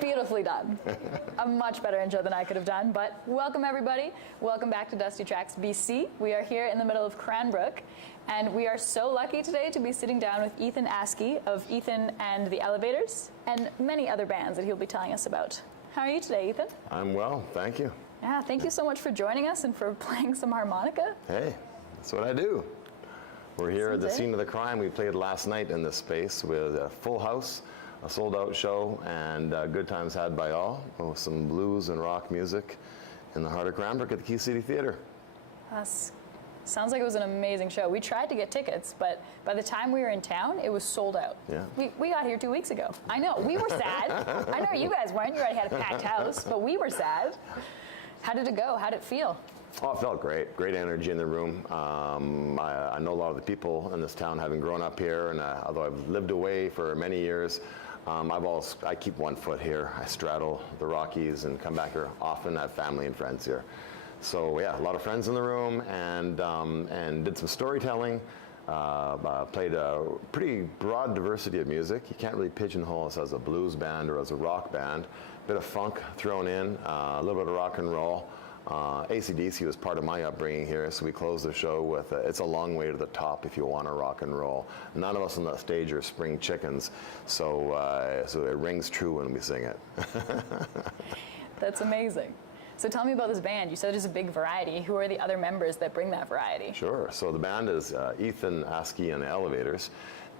Beautifully done. A much better intro than I could have done, but welcome everybody. Welcome back to Dusty Tracks BC. We are here in the middle of Cranbrook, and we are so lucky today to be sitting down with Ethan Askey of Ethan and the Elevators, and many other bands that he'll be telling us about. How are you today, Ethan? I'm well, thank you. Yeah, thank you so much for joining us and for playing some harmonica. Hey, that's what I do. We're here at the scene of the crime. We played last night in this space with a full house, a sold-out show, and good times had by all, with some blues and rock music in the heart of Cranbrook at the Key City Theatre. Sounds like it was an amazing show. We tried to get tickets, but by the time we were in town, it was sold out. Yeah. We got here 2 weeks ago. I know, we were sad. I know you guys weren't. You already had a packed house, but we were sad. How did it go? How did it feel? Oh, it felt great. Great energy in the room. I know a lot of the people in this town, having grown up here, and although I've lived away for many years, I keep one foot here. I straddle the Rockies and come back here often. I have family and friends here. So yeah, a lot of friends in the room, and did some storytelling. Played a pretty broad diversity of music. You can't really pigeonhole us as a blues band or as a rock band. Bit of funk thrown in, a little bit of rock and roll. AC/DC was part of my upbringing here, so we closed the show with It's a Long Way to the Top if you want to rock and roll. None of us on that stage are spring chickens, so it rings true when we sing it. That's amazing. So tell me about this band. You said there's a big variety. Who are the other members that bring that variety? Sure. So the band is Ethan Askey and the Elevators.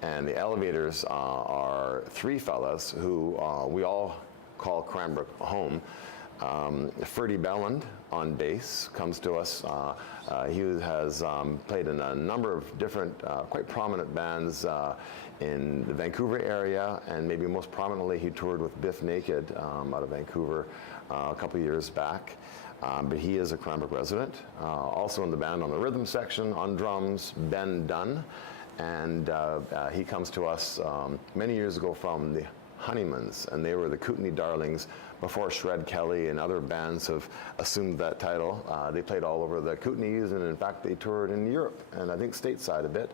And the Elevators are three fellas who we all call Cranbrook home. Ferdy Belland on bass comes to us. He has played in a number of different, quite prominent bands in the Vancouver area, and maybe most prominently he toured with Biff Naked out of Vancouver a couple of years back. But he is a Cranbrook resident. Also in the band on the rhythm section, on drums, Ben Dunn. And he comes to us many years ago from the Honeymans, and they were the Kootenai Darlings before Shred Kelly and other bands have assumed that title. They played all over the Kootenays, and in fact they toured in Europe and I think stateside a bit.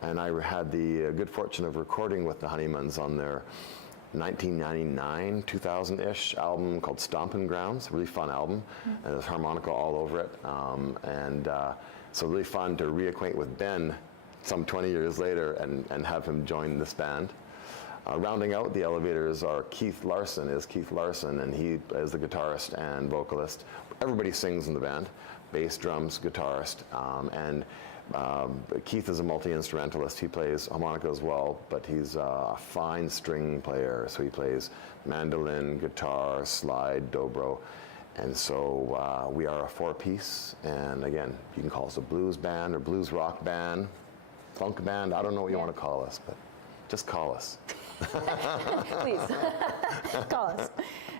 And I had the good fortune of recording with the Honeymans on their 1999, 2000-ish album called Stompin' Grounds, a really fun album, and there's harmonica all over it. So really fun to reacquaint with Ben some 20 years later and have him join this band. Rounding out the Elevators are Keith Larson, and he is the guitarist and vocalist. Everybody sings in the band, bass, drums, guitarist, and Keith is a multi-instrumentalist. He plays harmonica as well, but he's a fine string player, so he plays mandolin, guitar, slide, dobro. And so we are a four-piece, and again, you can call us a blues band or blues rock band, funk band, I don't know what you want to call us, but just call us. Please, call us.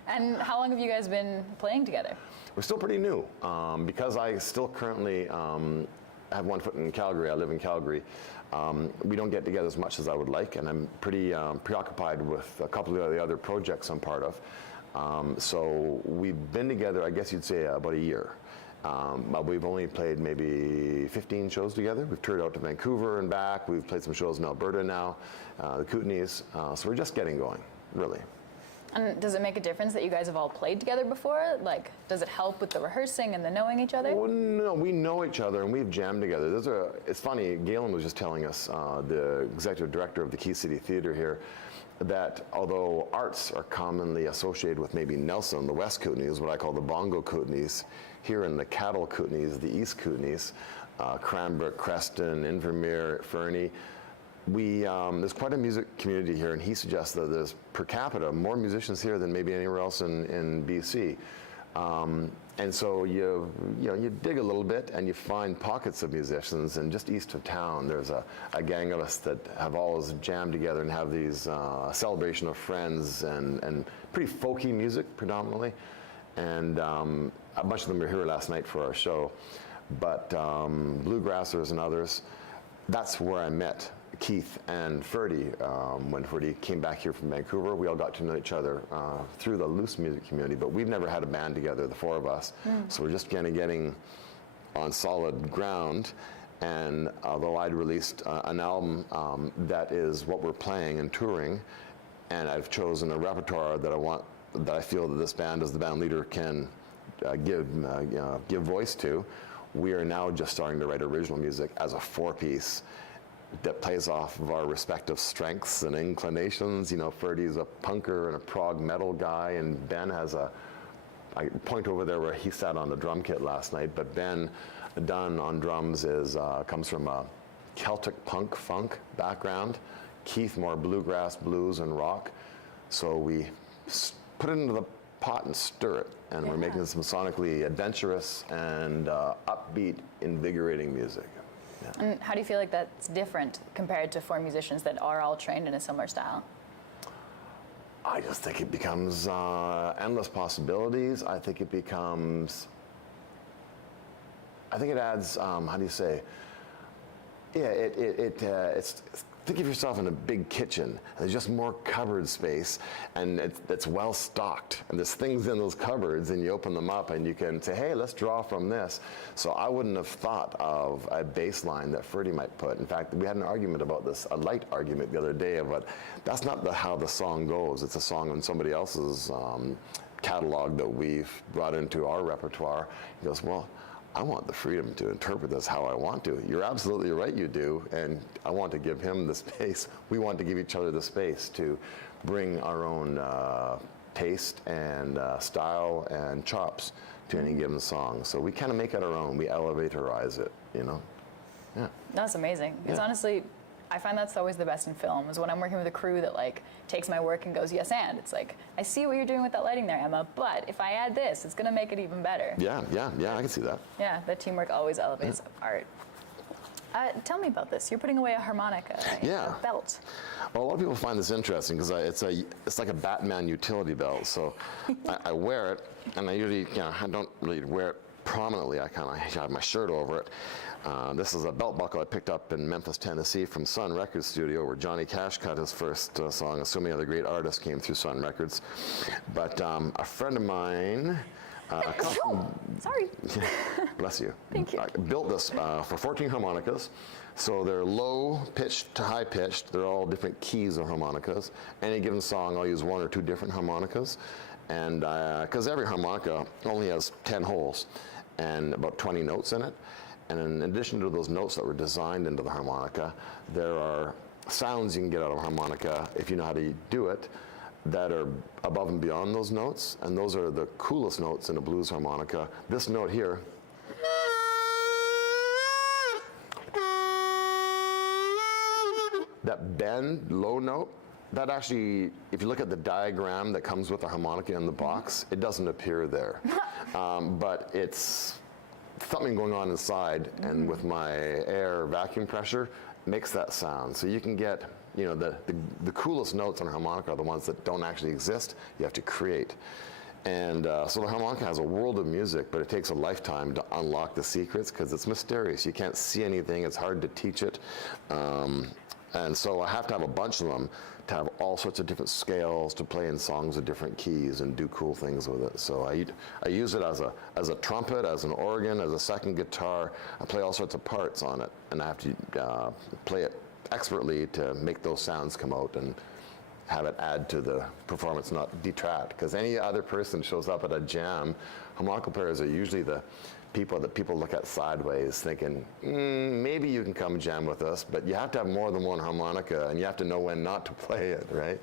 And how long have you guys been playing together? We're still pretty new, because I still currently have one foot in Calgary. I live in Calgary. We don't get together as much as I would like, and I'm pretty preoccupied with a couple of the other projects I'm part of. So we've been together, I guess you'd say, about a year. But we've only played maybe 15 shows together. We've toured out to Vancouver and back. We've played some shows in Alberta now, the Kootenays. So we're just getting going, really. And does it make a difference that you guys have all played together before? Like, does it help with the rehearsing and the knowing each other? Well, no, we know each other and we've jammed together. It's funny, Galen was just telling us, the executive director of the Key City Theatre here, that although arts are commonly associated with maybe Nelson, the West Kootenays, what I call the Bongo Kootenays, here in the Cattle Kootenays, the East Kootenays, Cranbrook, Creston, Invermere, Fernie, there's quite a music community here, and he suggests that there's per capita more musicians here than maybe anywhere else in BC. And so you dig a little bit and you find pockets of musicians, and just east of town there's a gang of us that have always jammed together and have these celebration of friends and pretty folky music predominantly. And a bunch of them were here last night for our show, but bluegrassers and others, that's where I met Keith and Ferdy. When Ferdy came back here from Vancouver, we all got to know each other through the loose music community, but we've never had a band together, the four of us. So we're just kind of getting on solid ground. And although I'd released an album that is what we're playing and touring, and I've chosen a repertoire that I feel that this band, as the band leader, can give voice to, we are now just starting to write original music as a four-piece that plays off of our respective strengths and inclinations. You know, Ferdy's a punker and a prog metal guy, and Ben has I point over there where he sat on the drum kit last night, but Ben Dunn on drums comes from a Celtic punk funk background. Keith more bluegrass, blues, and rock. So we put it into the pot and stir it, and we're making some sonically adventurous and upbeat, invigorating music. Yeah. And how do you feel like that's different compared to four musicians that are all trained in a similar style? I just think it becomes endless possibilities. I think it adds, how do you say? Yeah, it's think of yourself in a big kitchen, and there's just more cupboard space, and it's well stocked, and there's things in those cupboards, and you open them up, and you can say, hey, let's draw from this. So I wouldn't have thought of a bass line that Ferdy might put. In fact, we had an argument about this, a light argument the other day, about that's not how the song goes. It's a song on somebody else's catalog that we've brought into our repertoire. He goes, well, I want the freedom to interpret this how I want to. You're absolutely right, you do, and I want to give him the space. We want to give each other the space to bring our own taste and style and chops to any given song. So we kind of make it our own. We elevate-orize it, you know? Yeah. That's amazing. It's honestly, I find that's always the best in film, is when I'm working with a crew that like takes my work and goes, yes, and. It's like, I see what you're doing with that lighting there, Emma, but if I add this, it's going to make it even better. Yeah, I can see that. Yeah, that teamwork always elevates art. Tell me about this. You're putting away a harmonica, a belt. Well, a lot of people find this interesting because it's like a Batman utility belt. So I wear it, and I usually, I don't really wear it prominently. I kind of have my shirt over it. This is a belt buckle I picked up in Memphis, Tennessee from Sun Records studio, where Johnny Cash cut his first song, as so many other great artists came through Sun Records. But a friend of mine, sorry. Bless you. Thank you. Built this for 14 harmonicas. So they're low pitched to high pitched. They're all different keys of harmonicas. Any given song, I'll use one or two different harmonicas. And because every harmonica only has 10 holes and about 20 notes in it. And in addition to those notes that were designed into the harmonica, there are sounds you can get out of a harmonica, if you know how to do it, that are above and beyond those notes. And those are the coolest notes in a blues harmonica. This note here, that bend, low note, that actually, if you look at the diagram that comes with the harmonica in the box, it doesn't appear there. But it's something going on inside, and with my air vacuum pressure, makes that sound. So you can get, the coolest notes on a harmonica are the ones that don't actually exist. You have to create. And so the harmonica has a world of music, but it takes a lifetime to unlock the secrets because it's mysterious. You can't see anything. It's hard to teach it. And so I have to have a bunch of them to have all sorts of different scales to play in songs with different keys and do cool things with it. So I use it as a trumpet, as an organ, as a second guitar. I play all sorts of parts on it, and I have to play it expertly to make those sounds come out and have it add to the performance, not detract. Because any other person shows up at a jam, harmonica players are usually the people that people look at sideways thinking, maybe you can come jam with us, but you have to have more than one harmonica, and you have to know when not to play it, right?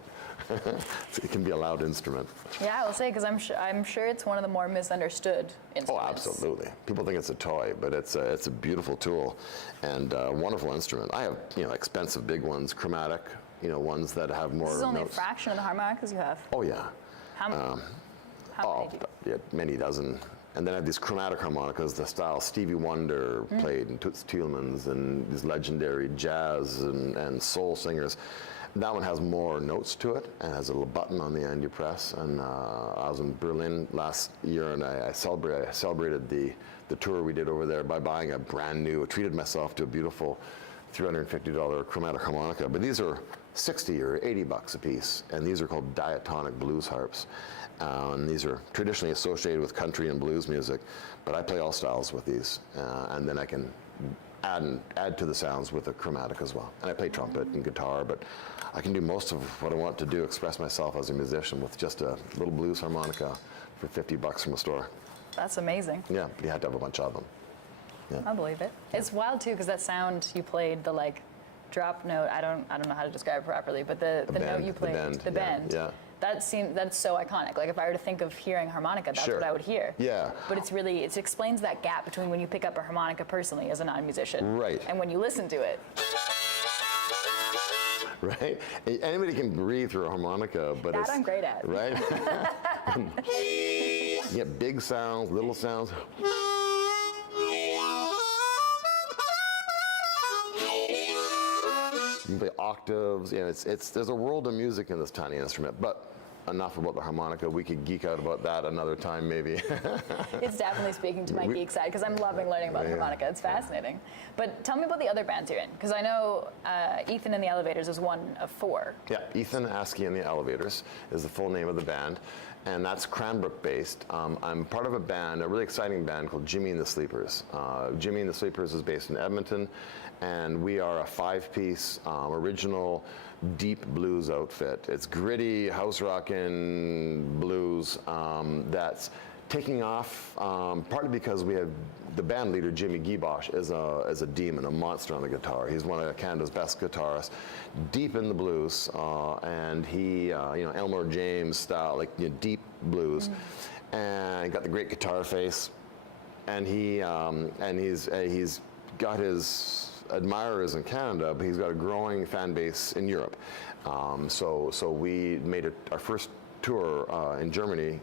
It can be a loud instrument. Yeah, I will say, because I'm sure it's one of the more misunderstood instruments. Oh, absolutely. People think it's a toy, but it's a beautiful tool and a wonderful instrument. I have, expensive big ones, chromatic, ones that have more This is only notes. a fraction of the harmonicas you have. Oh, yeah. How many? How many do you? Yeah, many dozen. And then I have these chromatic harmonicas, the style Stevie Wonder played, and Toots Thielemans, and these legendary jazz and soul singers. That one has more notes to it, and has a little button on the end you press. And I was in Berlin last year, and I celebrated the tour we did over there by buying a brand new, treated myself to a beautiful $350 chromatic harmonica, but these are 60 or 80 bucks a piece, and these are called diatonic blues harps. And these are traditionally associated with country and blues music, but I play all styles with these, and then I can add to the sounds with a chromatic as well. And I play trumpet and guitar, but I can do most of what I want to do, express myself as a musician with just a little blues harmonica for 50 bucks from a store. That's amazing. Yeah, you had to have a bunch of them. Yeah. I believe it. It's wild too, because that sound you played, the like drop note, I don't know how to describe it properly, but the note you played, the bend. Yeah. That's so iconic. Like if I were to think of hearing harmonica, that's what I would hear. Yeah. But it explains that gap between when you pick up a harmonica personally as a non-musician, right, and when you listen to it. Right? Anybody can breathe through a harmonica, but that I'm great at. Right? You get big sounds, little sounds. You can play octaves. You know, there's a world of music in this tiny instrument, but enough about the harmonica. We could geek out about that another time, maybe. It's definitely speaking to my geek side, because I'm loving learning about the harmonica. It's fascinating. But tell me about the other bands you're in, because I know Ethan and the Elevators is one of four. Yeah, Ethan Askey and the Elevators is the full name of the band, and that's Cranbrook based. I'm part of a band, a really exciting band called Jimmy and the Sleepers. Jimmy and the Sleepers is based in Edmonton, and we are a five-piece original deep blues outfit. It's gritty, house rockin' blues that's taking off, partly because we have the band leader, Jimmy Giebosh, is a demon, a monster on the guitar. He's one of Canada's best guitarists, deep in the blues, and he, Elmore James style, like deep blues, and got the great guitar face, and he's got his admirers in Canada, but he's got a growing fan base in Europe. So we made our first tour in Germany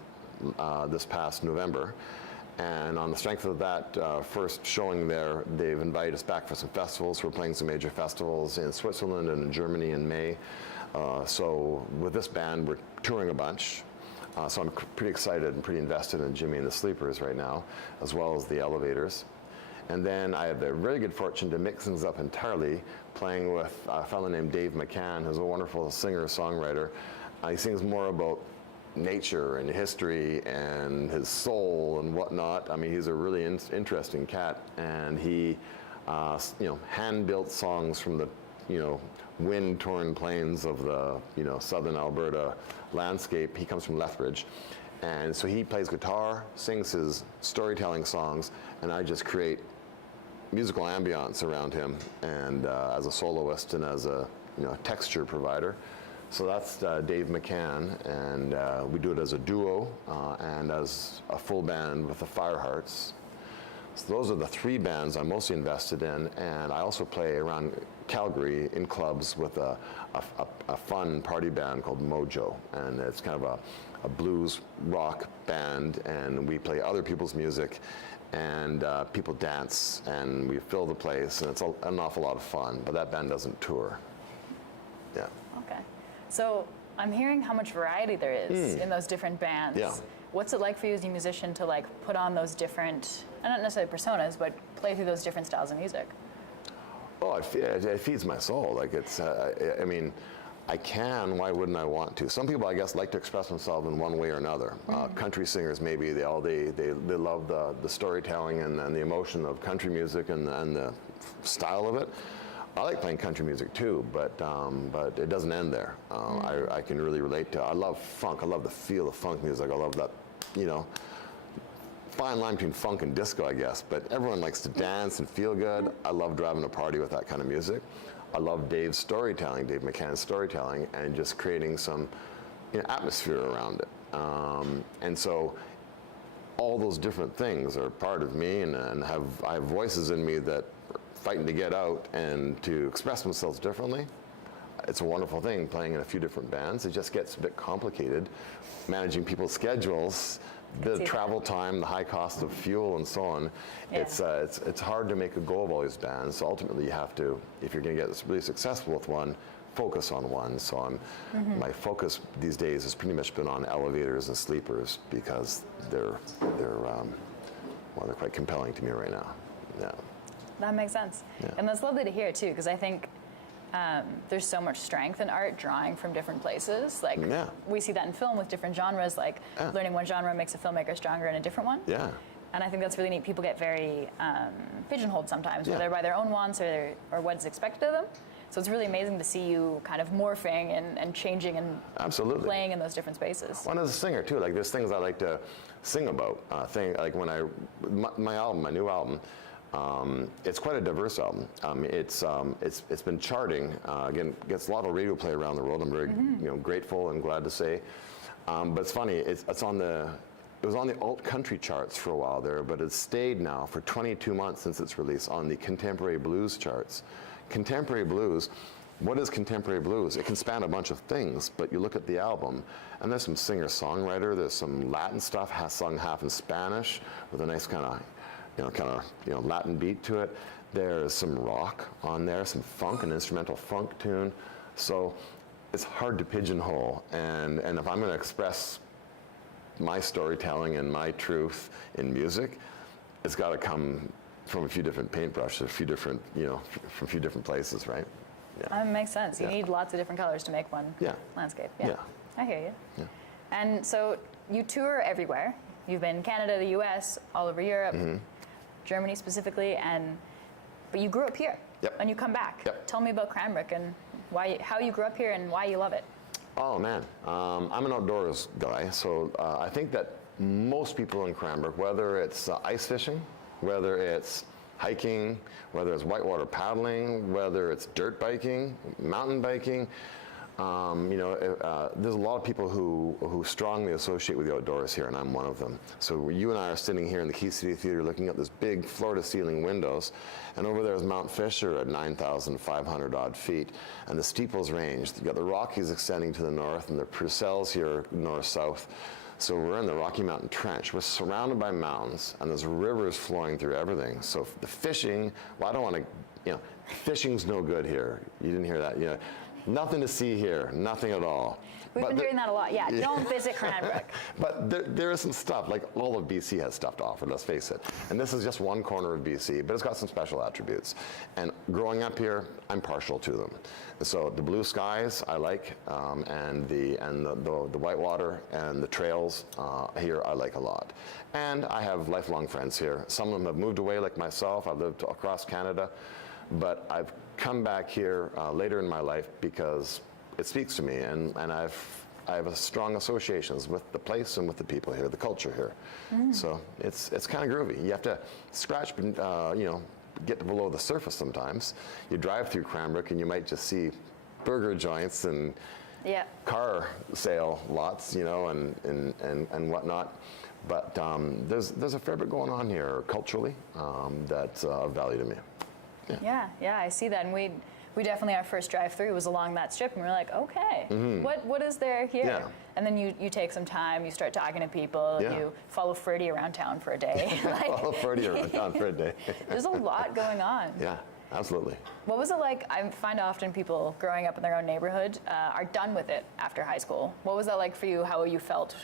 this past November, and on the strength of that first showing there, they've invited us back for some festivals. We're playing some major festivals in Switzerland and in Germany in May. So with this band, we're touring a bunch. So I'm pretty excited and pretty invested in Jimmy and the Sleepers right now, as well as the Elevators. And then I have the very good fortune to mix things up entirely, playing with a fellow named Dave McCann, who's a wonderful singer-songwriter. He sings more about nature and history and his soul and whatnot. I mean, he's a really interesting cat, and he, hand-built songs from the, wind-torn plains of the, southern Alberta landscape. He comes from Lethbridge. And so he plays guitar, sings his storytelling songs, and I just create musical ambience around him, and as a soloist and as a texture provider. So that's Dave McCann, and we do it as a duo and as a full band with the Firehearts. So those are the three bands I'm mostly invested in, and I also play around Calgary in clubs with a fun party band called Mojo, and it's kind of a blues rock band, and we play other people's music, and people dance, and we fill the place, and it's an awful lot of fun, but that band doesn't tour. Yeah. Okay. So I'm hearing how much variety there is in those different bands. Yeah. What's it like for you as a musician to like put on those different, not necessarily personas, but play through those different styles of music? Oh, it feeds my soul. Like it's, I mean, I can, why wouldn't I want to? Some people, I guess, like to express themselves in one way or another. Country singers, maybe, they love the storytelling and the emotion of country music and the style of it. I like playing country music too, but it doesn't end there. I can really relate to, I love funk, I love the feel of funk music, I love that, fine line between funk and disco, I guess, but everyone likes to dance and feel good. I love driving a party with that kind of music. I love Dave's storytelling, Dave McCann's storytelling, and just creating some atmosphere around it. And so all those different things are part of me, and I have voices in me that are fighting to get out and to express themselves differently. It's a wonderful thing playing in a few different bands. It just gets a bit complicated, managing people's schedules, the travel time, the high cost of fuel, and so on. Yeah. It's hard to make a go of all these bands. So ultimately, you have to, if you're going to get really successful with one, focus on one. So my focus these days has pretty much been on Elevators and Sleepers, because they're quite compelling to me right now. Yeah. That makes sense. Yeah. And that's lovely to hear too, because I think there's so much strength in art drawing from different places. Like we see that in film with different genres, like learning one genre makes a filmmaker stronger in a different one. Yeah. And I think that's really neat. People get very pigeonholed sometimes, whether by their own wants or what is expected of them. So it's really amazing to see you kind of morphing and changing and playing in those different spaces. Well, and as a singer too, like there's things I like to sing about. Like when my new album, it's quite a diverse album. It's been charting. Again, gets a lot of radio play around the world. I'm very grateful and glad to say. But it's funny. It was on the alt country charts for a while there, but it's stayed now for 22 months since its release on the contemporary blues charts. Contemporary blues, what is contemporary blues? It can span a bunch of things, but you look at the album, and there's some singer-songwriter, there's some Latin stuff, sung half in Spanish, with a nice kind of Latin beat to it. There's some rock on there, some funk, an instrumental funk tune. So it's hard to pigeonhole, and if I'm going to express my storytelling and my truth in music, it's got to come from a few different paintbrushes, a few different, from a few different places, right? Yeah. That makes sense. You need lots of different colors to make one landscape. Yeah. I hear you. Yeah. And so you tour everywhere. You've been Canada, the US, all over Europe, Germany specifically, but you grew up here. Yep. And you come back. Yep. Tell me about Cranbrook and how you grew up here and why you love it. Oh man, I'm an outdoors guy, so I think that most people in Cranbrook, whether it's ice fishing, whether it's hiking, whether it's whitewater paddling, whether it's dirt biking, mountain biking, there's a lot of people who strongly associate with the outdoors here, and I'm one of them. So you and I are sitting here in the Key City Theater looking at this big floor-to-ceiling windows, and over there is Mount Fisher at 9,500 odd feet, and the steeples range. You've got the Rockies extending to the north, and the Purcells here north-south. So we're in the Rocky Mountain Trench. We're surrounded by mountains, and there's rivers flowing through everything. So the fishing, well, I don't want to, fishing's no good here. You didn't hear that, Nothing to see here, nothing at all. We've been hearing that a lot. Yeah, don't visit Cranbrook. But there is some stuff, like all of BC has stuff to offer, let's face it. And this is just one corner of BC, but it's got some special attributes. And growing up here, I'm partial to them. So the blue skies I like, and the whitewater and the trails here I like a lot. And I have lifelong friends here. Some of them have moved away like myself. I've lived across Canada. But I've come back here later in my life because it speaks to me, and I have strong associations with the place and with the people here, the culture here. So it's kind of groovy. You have to scratch, get below the surface sometimes. You drive through Cranbrook and you might just see burger joints and car sale lots, and whatnot. But there's a fair bit going on here culturally that's of value to me. Yeah, I see that, and we definitely, our first drive through was along that strip, and we're like, okay, what is there here? Yeah. And then you take some time, you start talking to people, you follow Ferdy around town for a day. Follow Ferdy around town for a day. There's a lot going on. Yeah, absolutely. What was it like? I find often people growing up in their own neighborhood are done with it after high school. What was that like for you? How you felt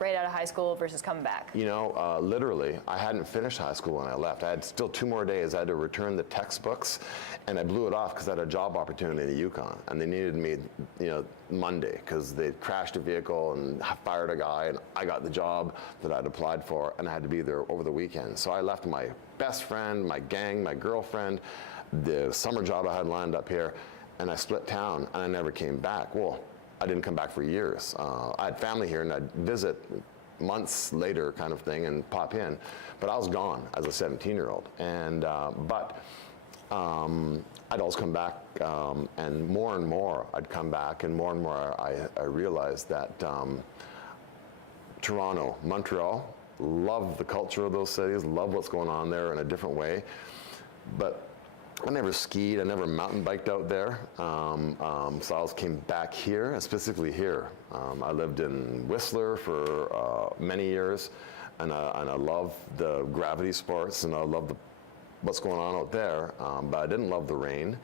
right out of high school versus coming back? Literally, I hadn't finished high school when I left. I had still 2 more days. I had to return the textbooks, and I blew it off because I had a job opportunity in the Yukon, and they needed me, Monday, because they crashed a vehicle and fired a guy, and I got the job that I'd applied for, and I had to be there over the weekend. So I left my best friend, my gang, my girlfriend, the summer job I had lined up here, and I split town, and I never came back. Well, I didn't come back for years. I had family here, and I'd visit months later kind of thing and pop in. But I was gone as a 17-year-old. And I'd always come back, and more I'd come back, and more I realized that Toronto, Montreal, love the culture of those cities, love what's going on there in a different way. But I never skied, I never mountain biked out there, so I always came back here, and specifically here. I lived in Whistler for many years, and I love the gravity sports, and I love what's going on out there, but I didn't love the rain,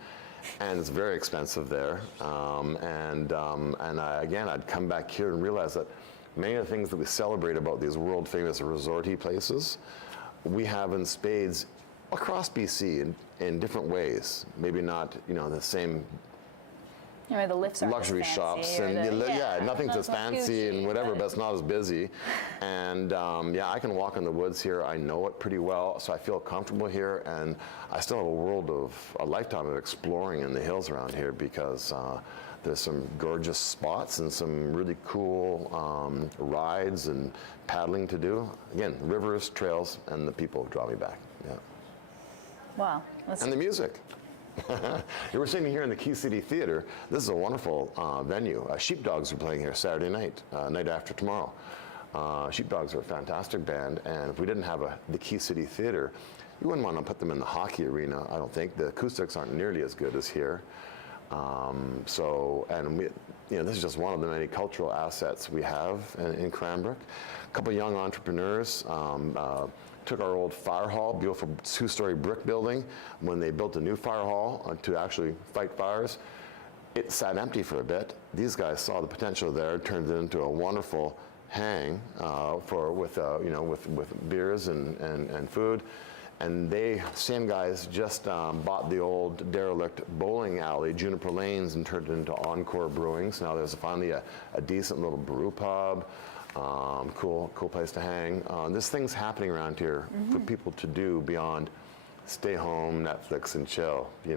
and it's very expensive there, and I'd come back here and realize that many of the things that we celebrate about these world-famous resorty places, we have in spades across BC in different ways. Maybe not, the same You know, the lifts aren't luxury as fancy, shops or and nothing's not as fancy and Gucci, whatever, but it's not as busy. And I can walk in the woods here. I know it pretty well, so I feel comfortable here. And I still have a lifetime of exploring in the hills around here because there's some gorgeous spots and some really cool rides and paddling to do. Again, rivers, trails, and the people draw me back. Yeah. Wow. And the music. We're sitting here in the Key City Theater. This is a wonderful venue. Sheepdogs are playing here Saturday night, night after tomorrow. Sheepdogs are a fantastic band, and if we didn't have the Key City Theater, you wouldn't want to put them in the hockey arena, I don't think. The acoustics aren't nearly as good as here. This is just one of the many cultural assets we have in Cranbrook. A couple of young entrepreneurs took our old fire hall, beautiful two-story brick building. When they built a new fire hall to actually fight fires, it sat empty for a bit. These guys saw the potential there, turned it into a wonderful hang with beers and food. And same guys just bought the old derelict bowling alley, Juniper Lanes, and turned it into Encore Brewing. So now there's finally a decent little brew pub. Cool place to hang. There's things happening around here for people to do beyond stay home, Netflix, and chill, We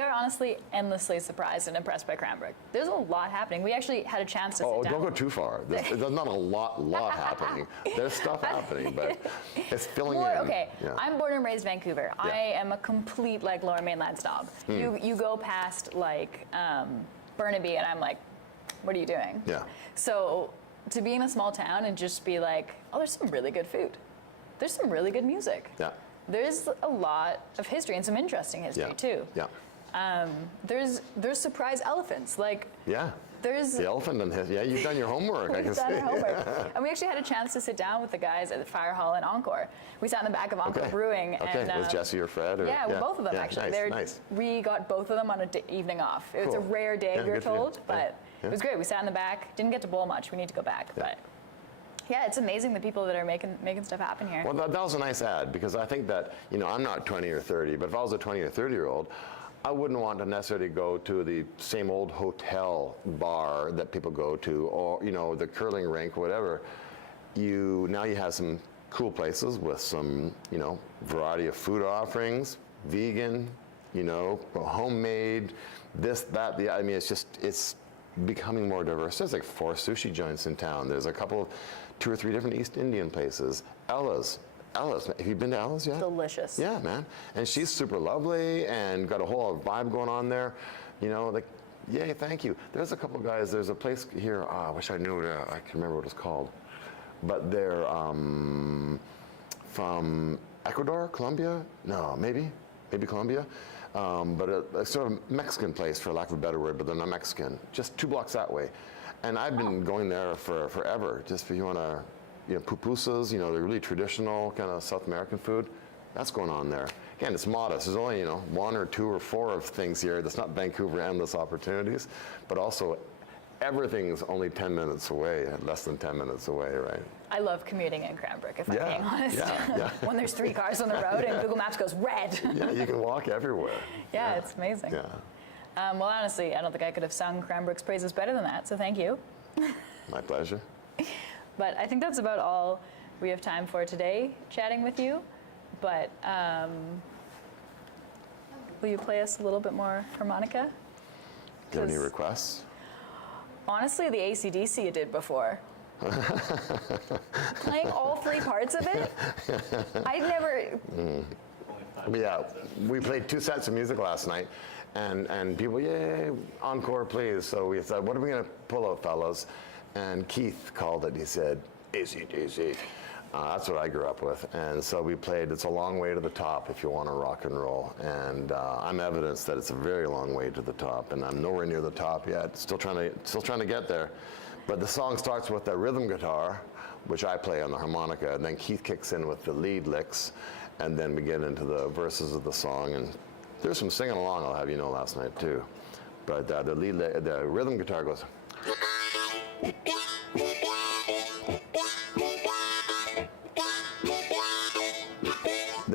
are honestly endlessly surprised and impressed by Cranbrook. There's a lot happening. We actually had a chance to sit down. Don't go too far. There's not a lot happening. There's stuff happening, but it's filling in. Okay, Yeah. I'm born and raised Vancouver. Yeah. I am a complete Lower Mainland snob. You go past Burnaby and I'm like, what are you doing? Yeah. So to be in a small town and just be like, oh, there's some really good food. There's some really good music. Yeah. There's a lot of history and some interesting history too. Yeah. There's surprise elephants. There's the elephant and you've done your homework. I can see. And we actually had a chance to sit down with the guys at the Fire Hall in Encore. We sat in the back of Encore Brewing. Okay, and, with Jesse or Fred? Or, with both of them actually. Nice. We got both of them on an evening off. It was a rare day, we were told, but it was great. We sat in the back, didn't get to bowl much. We need to go back, but. Yeah, it's amazing the people that are making stuff happen here. Well, that was a nice ad because I think that, I'm not 20 or 30, but if I was a 20 or 30-year-old, I wouldn't want to necessarily go to the same old hotel bar that people go to or, the curling rink, whatever. Now you have some cool places with some, variety of food offerings, vegan, homemade, this, that, the, it's becoming more diverse. There's like 4 sushi joints in town. There's a couple of 2 or 3 different East Indian places. Ella's, have you been to Ella's yet? Delicious. Yeah, man. And she's super lovely and got a whole vibe going on there. Yay, thank you. There's a couple guys, there's a place here, I wish I knew, I can remember what it's called. But they're from Ecuador, Colombia? No, maybe Colombia. But a sort of Mexican place, for lack of a better word, but they're not Mexican. Just 2 blocks that way. And I've been going there for forever. Just if you want to, pupusas, the really traditional kind of South American food, that's going on there. Again, it's modest. There's only, 1 or 2 or 4 of things here. That's not Vancouver endless opportunities, but also everything's only 10 minutes away, less than 10 minutes away, right? I love commuting in Cranbrook, if I'm being honest. Yeah. When there's 3 cars on the road and Google Maps goes red. Yeah, you can walk everywhere. Yeah, it's amazing. Yeah. Well, honestly, I don't think I could have sung Cranbrook's praises better than that, so thank you. My pleasure. But I think that's about all we have time for today, chatting with you. But will you play us a little bit more harmonica? Do you have any requests? Honestly, the AC/DC you did before. Playing all 3 parts of it? I'd never... Yeah, we played 2 sets of music last night, and people, yay, encore please. So we said, what are we going to pull out, fellas? And Keith called it. He said, AC/DC. That's what I grew up with. And so we played It's a Long Way to the Top if you want to rock and roll. And I'm evidence that it's a very long way to the top, and I'm nowhere near the top yet. Still trying to get there. But the song starts with a rhythm guitar, which I play on the harmonica, and then Keith kicks in with the lead licks, and then we get into the verses of the song. And there's some singing along, I'll have you know, last night too. But the rhythm guitar goes.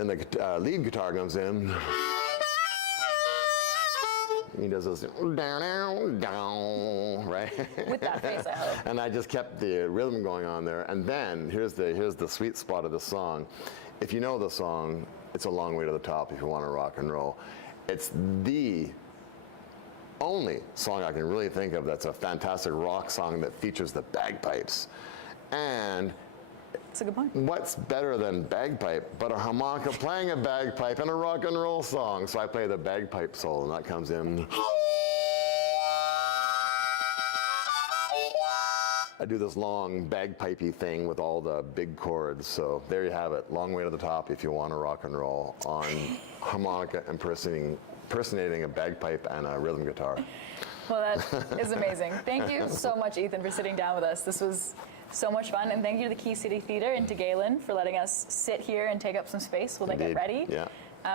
then the lead guitar comes in. He does this down, down, down, right? With that face, I hope. And I just kept the rhythm going on there. And then here's the sweet spot of the song. If you know the song, it's a long way to the top if you want to rock and roll. It's the only song I can really think of that's a fantastic rock song that features the bagpipes. And That's a good point. what's better than bagpipe but a harmonica playing a bagpipe in a rock and roll song? So I play the bagpipe solo, and that comes in. I do this long bagpipey thing with all the big chords. So there you have it. Long way to the top if you want to rock and roll on harmonica impersonating a bagpipe and a rhythm guitar. Well, that is amazing. Thank you so much, Ethan, for sitting down with us. This was so much fun, and thank you to the Key City Theatre and to Galen for letting us sit here and take up some space while they get Indeed. ready. Yeah.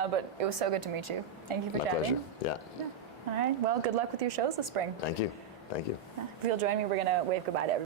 But it was so good to meet you. Thank you for My chatting. pleasure. Yeah. All right. Well, good luck with your shows this spring. Thank you. Thank you. If you'll join me, we're going to wave goodbye to everybody.